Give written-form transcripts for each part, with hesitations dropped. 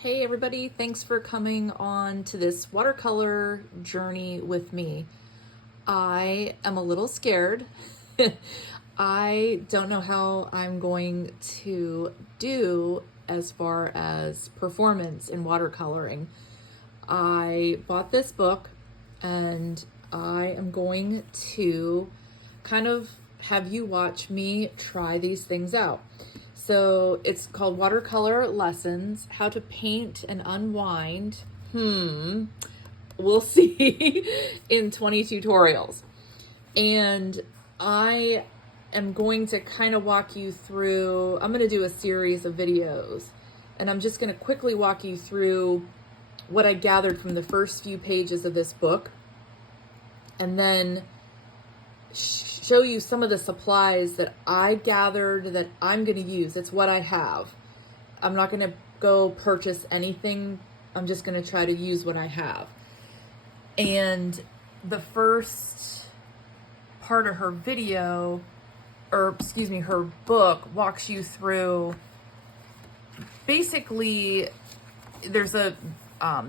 Hey everybody, thanks for coming on to this watercolor journey with me. I am a little scared. I don't know how I'm going to do as far as performance in watercoloring. I bought this book and I am going to kind of have you watch me try these things out. So it's called Watercolor Lessons, How to Paint and Unwind. We'll see in 20 tutorials. And I am going to kind of walk you through, I'm going to do a series of videos, and I'm just going to quickly walk you through what I gathered from the first few pages of this book, and then show you some of the supplies that I gathered that I'm going to use. It's what I have. I'm not going to go purchase anything. I'm just going to try to use what I have. And the first part of her video, or excuse me, her book walks you through, basically there's a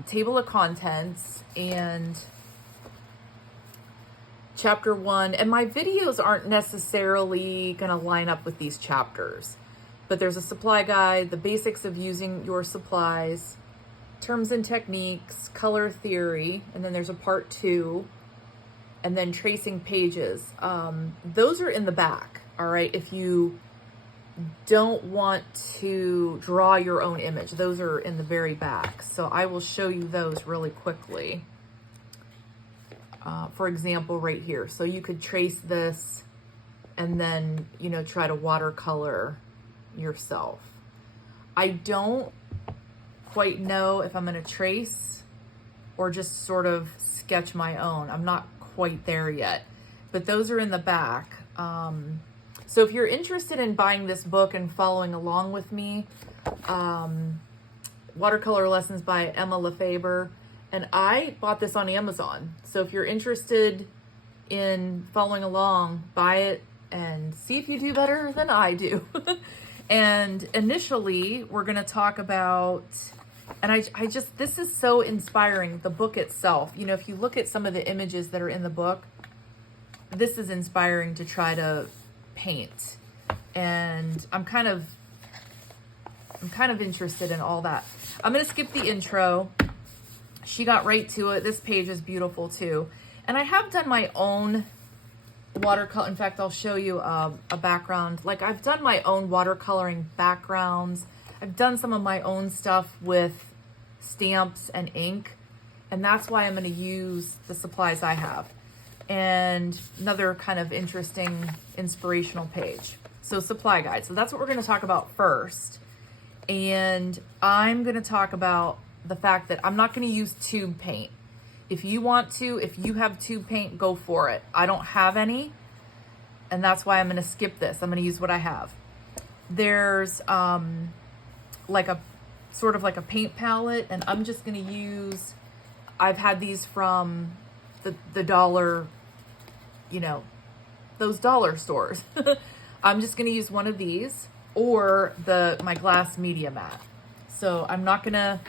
table of contents and chapter 1, and my videos aren't necessarily going to line up with these chapters, but there's a supply guide, the basics of using your supplies, terms and techniques, color theory, and then there's a part 2, and then tracing pages. Those are in the back, all right? If you don't want to draw your own image, those are in the very back. So I will show you those really quickly. For example, right here. So you could trace this and then, try to watercolor yourself. I don't quite know if I'm going to trace or just sort of sketch my own. I'm not quite there yet, but those are in the back. So if you're interested in buying this book and following along with me, Watercolor Lessons by Emma Lefebvre, and I bought this on Amazon. So if you're interested in following along, buy it and see if you do better than I do. And initially, we're going to talk about, and I just, this is so inspiring, the book itself. If you look at some of the images that are in the book, this is inspiring to try to paint. And I'm kind of interested in all that. I'm going to skip the intro. She got right to it. This page is beautiful too. And I have done my own watercolor. In fact, I'll show you a background. Like, I've done my own watercoloring backgrounds. I've done some of my own stuff with stamps and ink. And that's why I'm going to use the supplies I have. And another kind of interesting inspirational page. So supply guide. So that's what we're going to talk about first. And I'm going to talk about the fact that I'm not going to use tube paint. If you want to, if you have tube paint, go for it. I don't have any, and that's why I'm going to skip this. I'm going to use what I have. There's like a sort of like a paint palette, and I'm just going to use, I've had these from the dollar, those dollar stores. I'm just going to use one of these or my glass media mat. So I'm not going to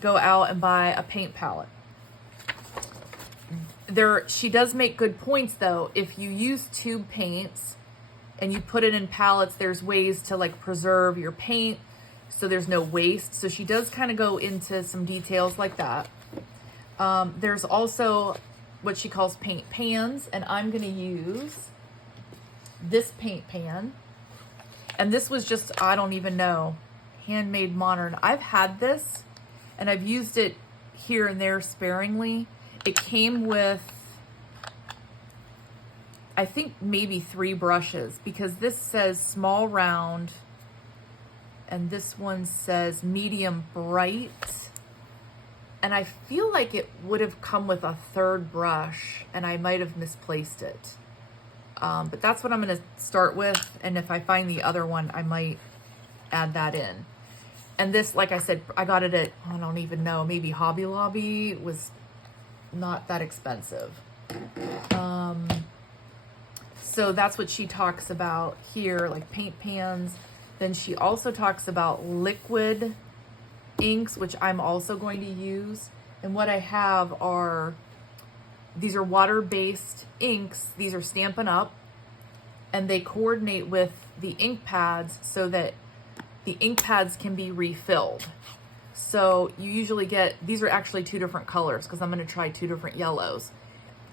go out and buy a paint palette. She does make good points though. If you use tube paints and you put it in palettes, there's ways to like preserve your paint so there's no waste. So she does kind of go into some details like that. There's also what she calls paint pans, and I'm going to use this paint pan. And this was just, I don't even know, Handmade Modern. I've had this and I've used it here and there sparingly. It came with, I think, maybe 3 brushes, because this says small round and this one says medium bright. And I feel like it would have come with a 3rd brush and I might have misplaced it. But that's what I'm going to start with. And if I find the other one, I might add that in. And this, like I said, I got it at, I don't even know, maybe Hobby Lobby. It was not that expensive. So that's what she talks about here, like paint pans. Then she also talks about liquid inks, which I'm also going to use. And what I have are, these are water-based inks. These are Stampin' Up, and they coordinate with the ink pads so that the ink pads can be refilled. So you usually get, these are actually 2 different colors because I'm going to try 2 different yellows.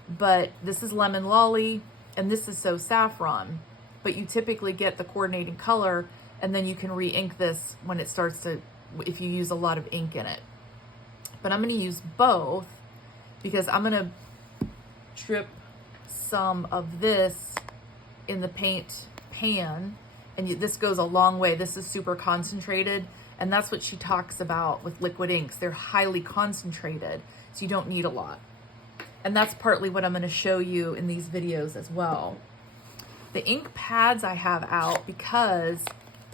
But this is Lemon Lolly and this is So Saffron. But you typically get the coordinating color, and then you can re-ink this when it starts to, if you use a lot of ink in it. But I'm going to use both because I'm going to drip some of this in the paint pan, and this goes a long way. This is super concentrated, and that's what she talks about with liquid inks. They're highly concentrated, so you don't need a lot. And that's partly what I'm going to show you in these videos as well. The ink pads I have out because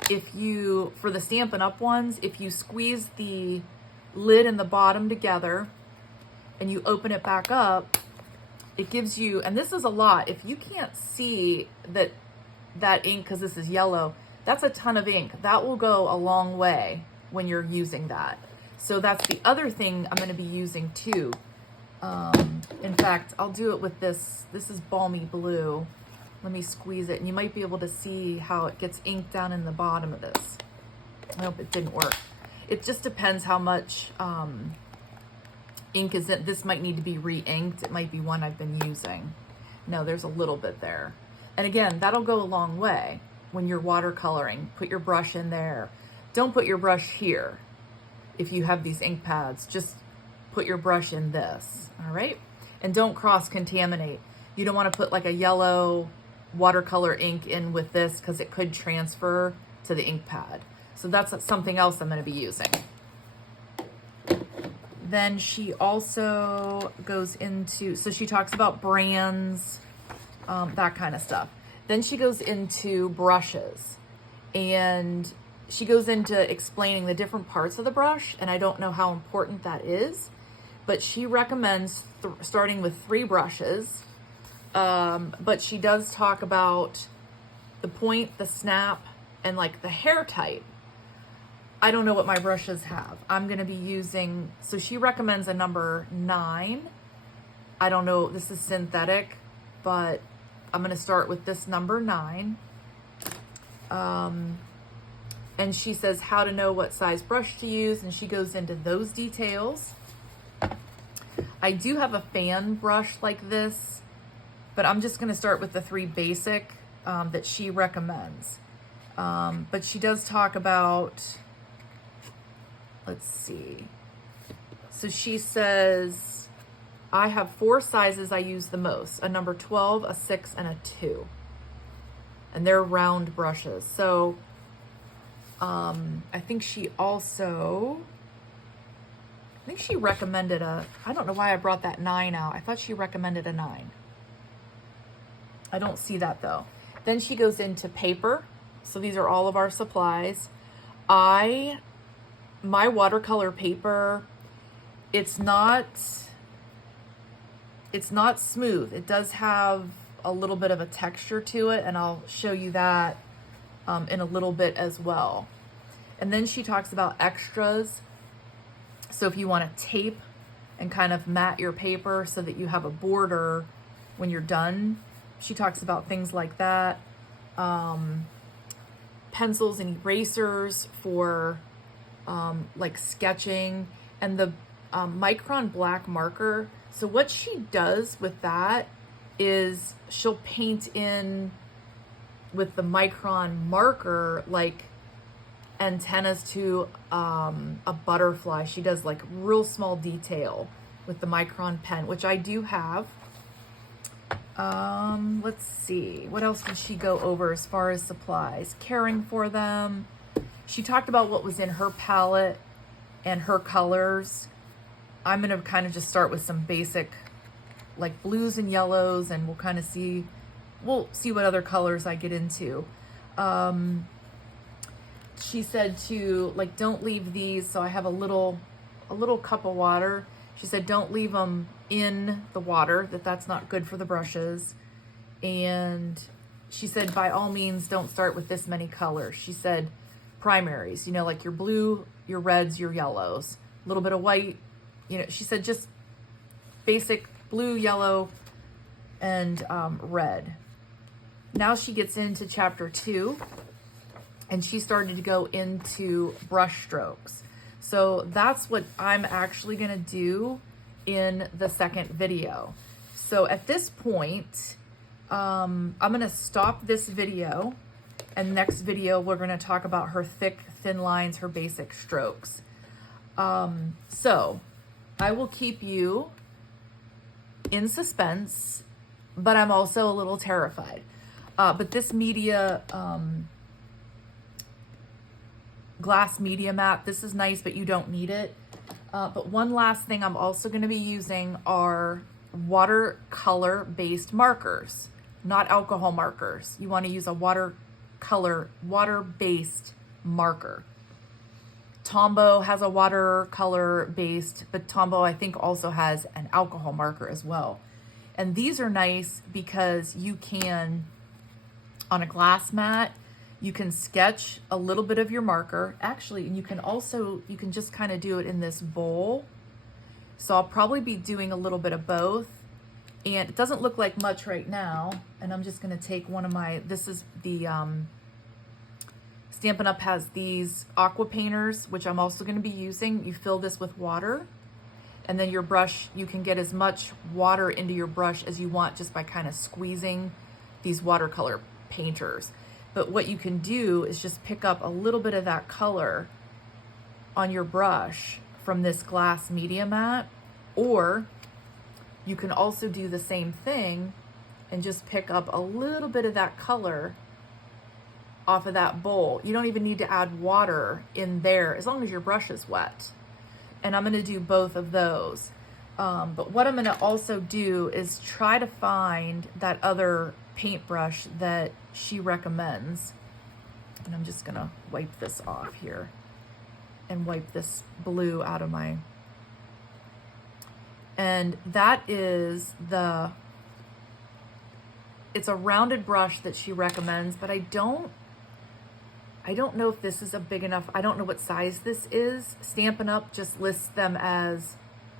if you, for the Stampin' Up ones, if you squeeze the lid and the bottom together and you open it back up, it gives you, and this is a lot, if you can't see that ink because this is yellow, that's a ton of ink. That will go a long way when you're using that. So that's the other thing I'm going to be using too. In fact, I'll do it with this. This is Balmy Blue. Let me squeeze it, and you might be able to see how it gets ink down in the bottom of this. I hope it didn't work. It just depends how much ink is in. This might need to be re-inked. It might be one I've been using. No, there's a little bit there. And again, that'll go a long way when you're watercoloring. Put your brush in there. Don't put your brush here if you have these ink pads. Just put your brush in this, all right? And don't cross-contaminate. You don't want to put like a yellow watercolor ink in with this because it could transfer to the ink pad. So that's something else I'm going to be using. Then she also goes into, so she talks about brands, that kind of stuff. Then she goes into brushes, and she goes into explaining the different parts of the brush, and I don't know how important that is, but she recommends starting with 3 brushes. But she does talk about the point, the snap, and like the hair type. I don't know what my brushes have. I'm going to be using, so she recommends a number 9. I don't know, this is synthetic, but I'm going to start with this number 9. And she says how to know what size brush to use, and she goes into those details. I do have a fan brush like this, but I'm just going to start with the 3 basic that she recommends. But she does talk about, let's see. So she says, I have 4 sizes I use the most, a number 12, a 6, and a 2. And they're round brushes. So I think she also, I think she recommended a, I don't know why I brought that 9 out. I thought she recommended a 9. I don't see that though. Then she goes into paper. So these are all of our supplies. My watercolor paper, it's not smooth. It does have a little bit of a texture to it, and I'll show you that in a little bit as well. And then she talks about extras. So if you want to tape and kind of mat your paper so that you have a border when you're done, she talks about things like that. Pencils and erasers for like sketching, and the micron black marker. So what she does with that is she'll paint in with the micron marker like antennas to a butterfly. She does like real small detail with the micron pen, which I do have. Let's see, what else did she go over as far as supplies? Caring for them. She talked about what was in her palette and her colors. I'm going to kind of just start with some basic like blues and yellows, and we'll kind of see, we'll see what other colors I get into. She said to like, don't leave these. So I have a little cup of water. She said, don't leave them in the water, that's not good for the brushes. And she said, by all means, don't start with this many colors. She said, primaries, you know, like your blue, your reds, your yellows, a little bit of white. You know, she said just basic blue, yellow, and red. Now she gets into chapter 2, and she started to go into brush strokes. So that's what I'm actually gonna do in the second video. So at this point, I'm gonna stop this video, and next video we're gonna talk about her thick, thin lines, her basic strokes. So I will keep you in suspense, but I'm also a little terrified. But this media, glass media mat, this is nice, but you don't need it. But one last thing I'm also going to be using are watercolor based markers, not alcohol markers. You want to use a watercolor, water-based marker. Tombow has a watercolor based, but Tombow I think also has an alcohol marker as well. And these are nice because you can, on a glass mat, you can sketch a little bit of your marker. Actually, and you can just kind of do it in this bowl. So I'll probably be doing a little bit of both. And it doesn't look like much right now. And I'm just gonna take one of my, this is the, Stampin' Up! Has these aqua painters, which I'm also gonna be using. You fill this with water, and then your brush, you can get as much water into your brush as you want just by kind of squeezing these watercolor painters. But what you can do is just pick up a little bit of that color on your brush from this glass media mat, or you can also do the same thing and just pick up a little bit of that color off of that bowl. You don't even need to add water in there as long as your brush is wet. And I'm gonna do both of those. But what I'm gonna also do is try to find that other paintbrush that she recommends. And I'm just gonna wipe this off here and wipe this blue out of my, and that is it's a rounded brush that she recommends, but I don't know if this is a big enough, I don't know what size this is. Stampin' Up! Just lists them as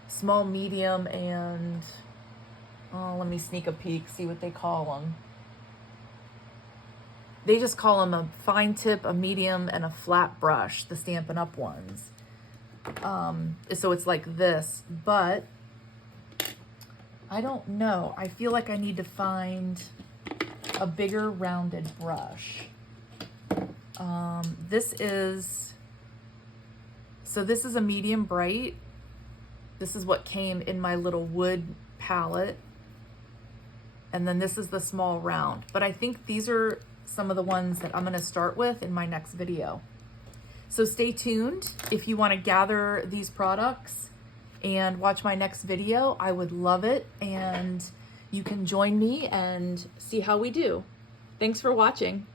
small, medium, and, oh, let me sneak a peek, see what they call them. They just call them a fine tip, a medium, and a flat brush, the Stampin' Up! Ones. So it's like this, but I don't know. I feel like I need to find a bigger rounded brush. This is a medium bright. This is what came in my little wood palette. And then this is the small round. But I think these are some of the ones that I'm gonna start with in my next video. So stay tuned if you wanna gather these products and watch my next video. I would love it. And you can join me and see how we do. Thanks for watching.